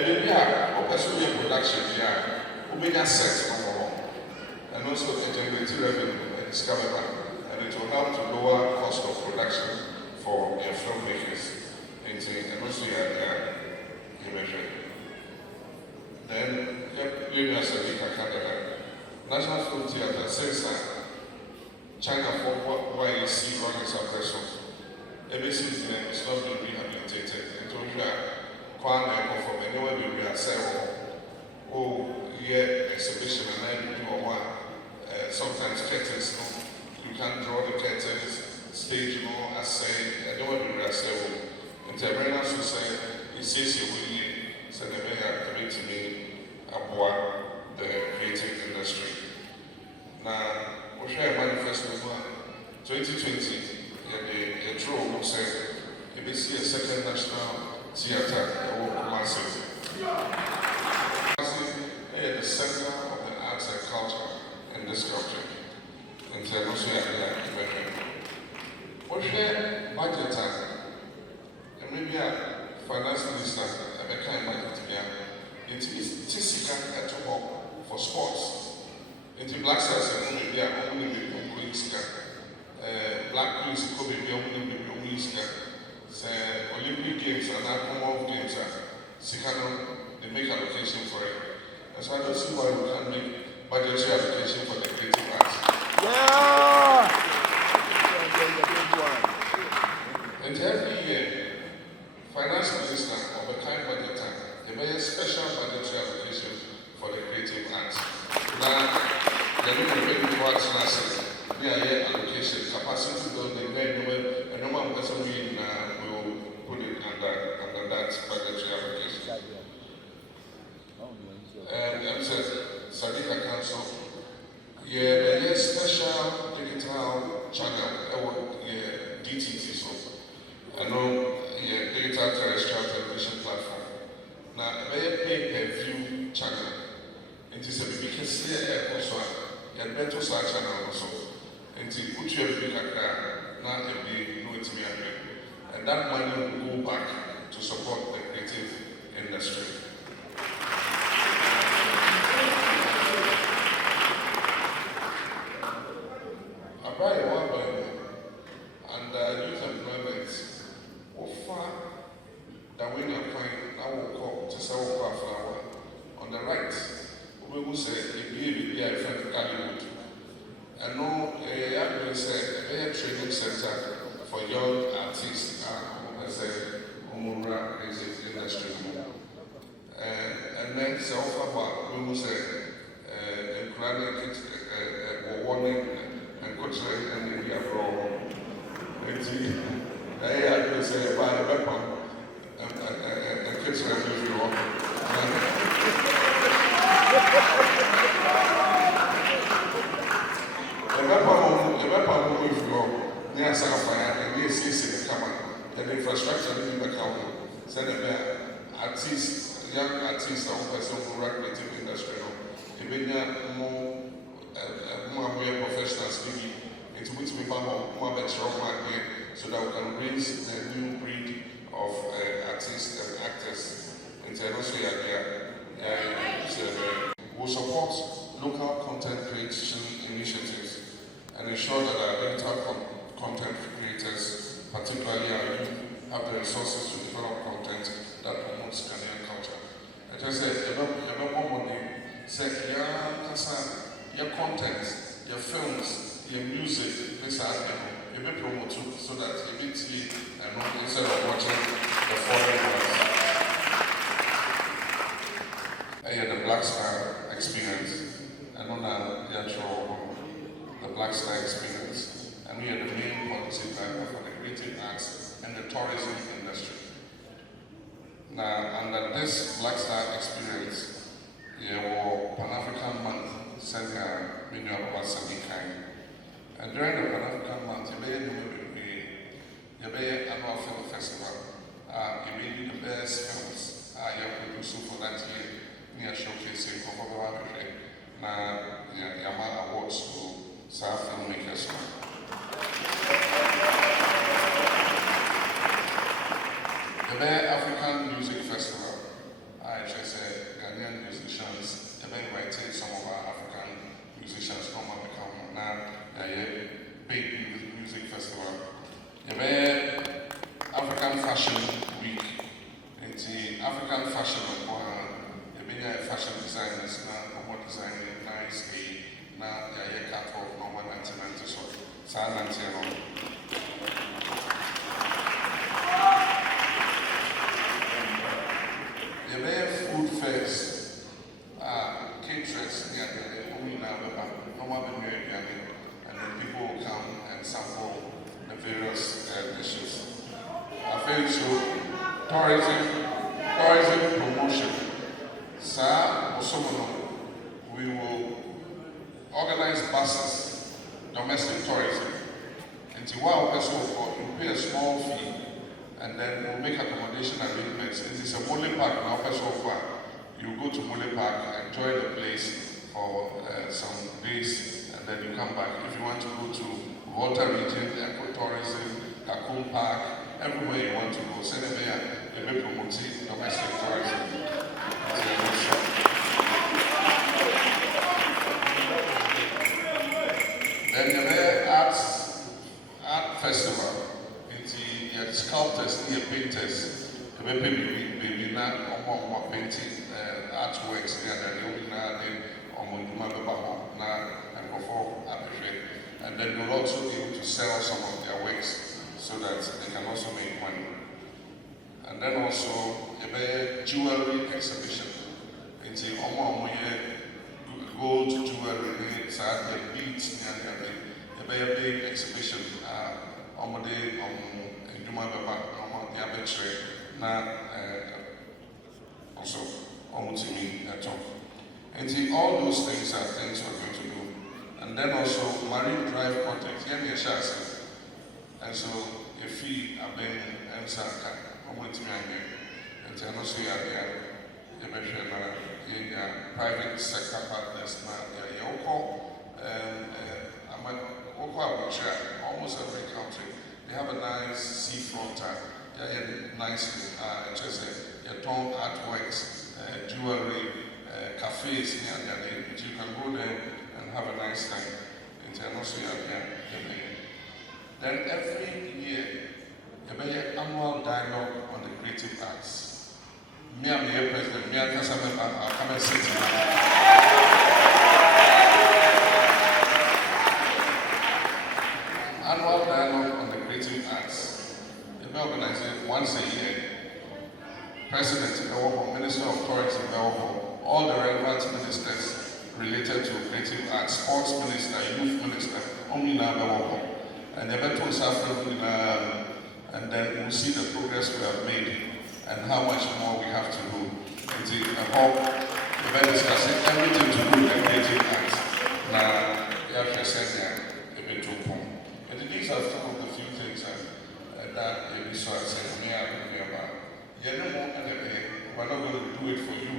maybe or pursue your production, we may set and also generate revenue and discover, and it will help to lower cost of production for your filmmakers. And also you measure. Then, you as a Canada, National Film Theatre says China for why you see running suppression. Every season is not being rehabilitated. And told you Kwan from anywhere we are saying, oh, yeah, exhibition and then do one. Sometimes curtains, you can draw the curtains, stage, as say, I don't want to be a saying. And the also say, it says you will send a very to me about the creative industry. Now, we'll share a manifesto 2020, a draw will say, if you see a second national theatre or Kumasi. Kumasi is the center of the arts and culture in this country. And so, also, we'll share budget time. Maybe a finance minister have a kind of budget. It is Tissika at home for sports. It is Black Stars and maybe a only Queen's Black Queens could be only Queen's Olympic Games and Commonwealth Games. Sikano, they make allocation for it. And so I don't see why we can't make budgetary allocation for the creative arts. Yeah! And every year, Finance Minister of a kind budget time, they made a special budgetary allocation for the creative arts. Now, they're looking at the arts classes, they are here allocation, capacity building, and no one person will put it under that budgetary allocation. And I'm saying, Sadika Council, yeah, they have special digital channel, DTT, so I know. Digital terrestrial television platform. Now, a very pay-per-view channel. It is a big also a better channel also. And to put you a big now it be no it's me and that money will go back to support the creative industry. I buy a one and youth employment. That we are applying, I will call to sell flower. On the right, we will say, if you be a friend of Hollywood. And no, I will say, a training center for young artists, I say, Umura creative industry. And then, so far, we will say, a warning and culture and we are wrong. I will say, by the weapon. Kids are usually wrong. The weapon if you go near Sapphire and near CC, come on, the infrastructure in the county. Send them artists, young artists, or person who work creative industry. If more professionals, maybe it will be more better so that we can raise the new breed of artists and actors internationally. We'll support local content creation initiatives and ensure that our digital content creators, particularly our youth, have the resources to develop content that promotes Ghanaian culture. I just said, your content, your films, your music, this are you may promote so that you may see instead of watching the foreign ones. The Black Star experience. I know now the actual Black Star experience. And we are the main policy driver for the creative arts and the tourism industry. Now, under this Black Star experience, our Pan-African Month sent a million of and during the Pan-African Month, you may annual film festival. You may do the best films you produce for that year near showcasing for Yama Awards to South filmmakers. The African Music Festival fashion of fashion designers now, more designing nice now they cut off no 1990 so silent the main food fairs caterers near the only now normal and then people will come and sample the various dishes. I feel so tourism promotion. Sir, we will organize buses, domestic tourism. And to wow, you pay a small fee and then we'll make accommodation arrangements. It is a Mole Park now, you go to Mole Park, enjoy the place for some days, and then you come back. If you want to go to Water Region, Eco-tourism, Kakum Park, everywhere you want to go, send them here, they may promote domestic tourism. Then the art festival, the sculptors, the painters, the baby not on painting artworks, and then they'll also be able to sell some of their works so that they can also make money. And then also a jewelry exhibition. It's a gold jewelry, the beads, a big exhibition. Also and all those things are things we're going to do. And then also Marine Drive project, and so a fee are being answered. And also you are there, private sector partners now, almost every country. They have a nice seafront, nice, tone artworks, jewelry, cafes, you can go there and have a nice time. And also you are there. Then every year, an annual dialogue on the creative arts. Me and the president, me and Kasame are coming sitting. Annual dialogue on the creative arts. We organize it once a year. President, Minister of Tourism, all the relevant ministers related to creative arts, sports minister, youth minister, and the veterans and then we'll see the progress we have made and how much more we have to do. I hope we're discussing everything to do with the creative arts. Now, you have to say a bit too poor. And these are some of the few things that we saw about. We're not going to do it for you.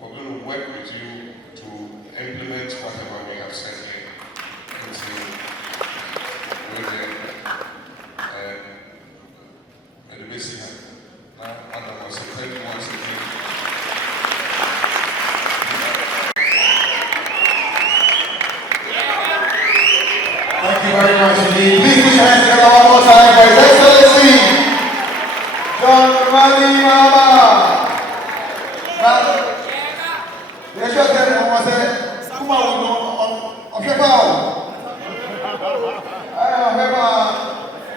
We're going to work with you to implement whatever we have said here. And the basic Adam was thank you once again. Thank you very much indeed. Please put your hands together.